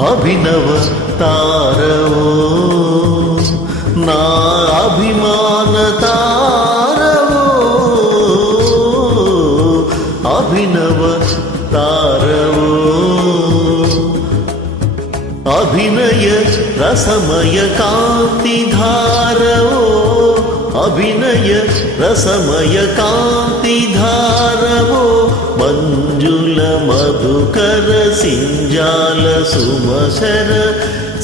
అభినవ తారవో నా అభిమాన తారవో అభినవ తారవో అభినయ రసమయ కాంతి ధారవో అభినయ రసమయ కాంతి ధారవో మంజుల మధుకర సింజాల సుమసర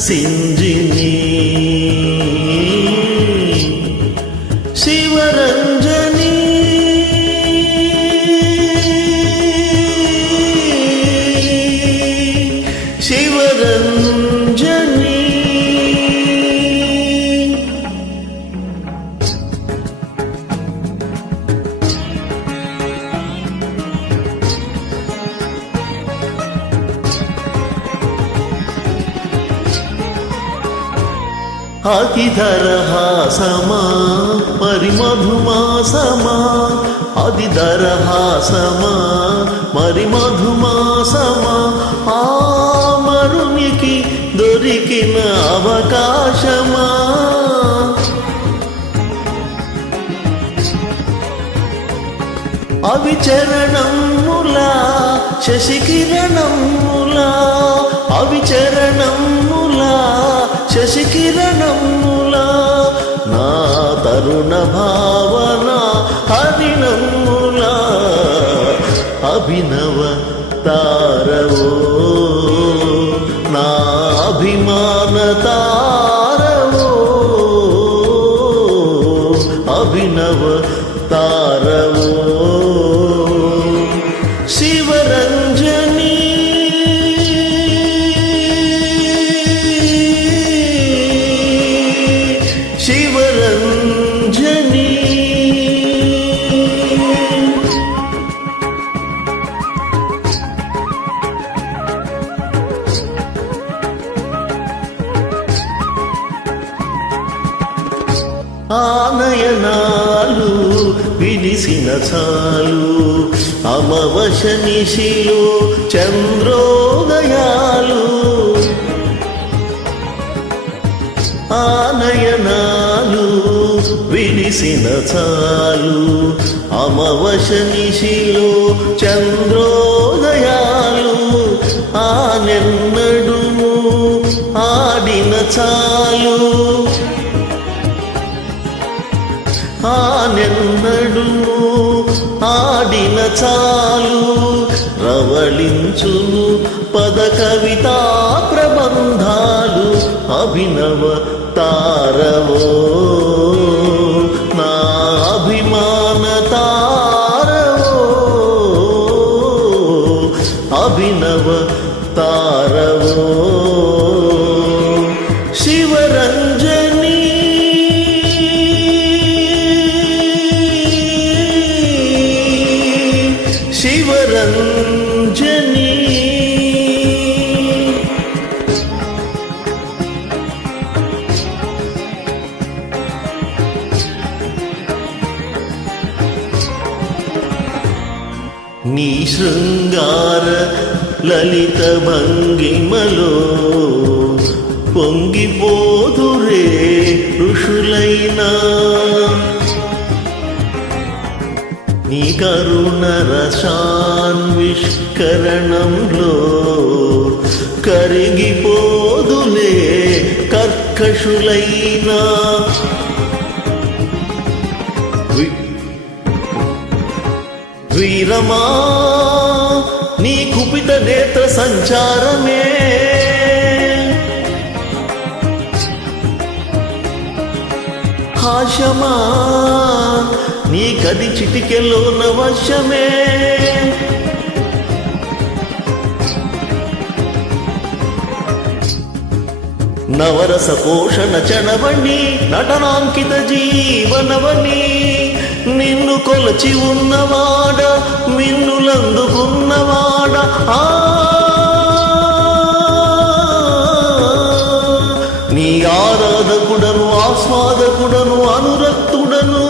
సింజినీ అతిధరహాసమా మరి మధుమాసమా? అతిధరహాసమా మరి మధుమాసమా? ఆ మరునికి దొరికిన అవకాశమా? అవి చరణములా శశికిరణములా అవి చరణములా శశికిరణములా నా తరుణ భావన హరిణములా అభినవ తారవో. నా అభిమాన తారవో. అభినవ ఆనయనాలు విడిసిన చాలు. అమవశ నిశిలు చంద్రోదయాలు. ఆనయనాలు విడిసిన చాలు. అమవశ నిశిలు చంద్రోదయాలు. ఆ ఆనెన్నడుము ఆడిన చాలు ఆనెన్నడు ఆడిన చాలు రవళించును పద కవితా ప్రబంధాలు అభినవ తారవో. నా అభిమాన తారవో. అభినవ తార నీ శృంగార లలిత భంగిమలో పొంగిపోదురే ఋషులైనా. నీ కరుణ రసాన్విష్కరణంలో కరిగిపోదులే కర్కషులైనా వీరమా నీ కుపిత నేత్ర సంచారమే. హాషమా నీ కది చిటికెలో నవశమే నవరస పోషణ చణవణి నటనాంకిత జీవనవని నిన్ను కొలచి ఉన్నవాడ మిన్నులందుకున్నవాడ ఆ! నీ ఆరాధకుడను ఆస్వాదకుడను అనురక్తుడను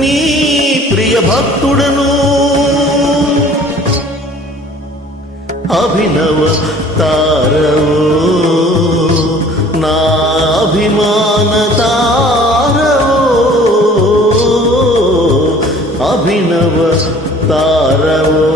నీ ప్రియ భక్తుడను. అభినవ తారవో నా అభిమాన అభినవ తారవో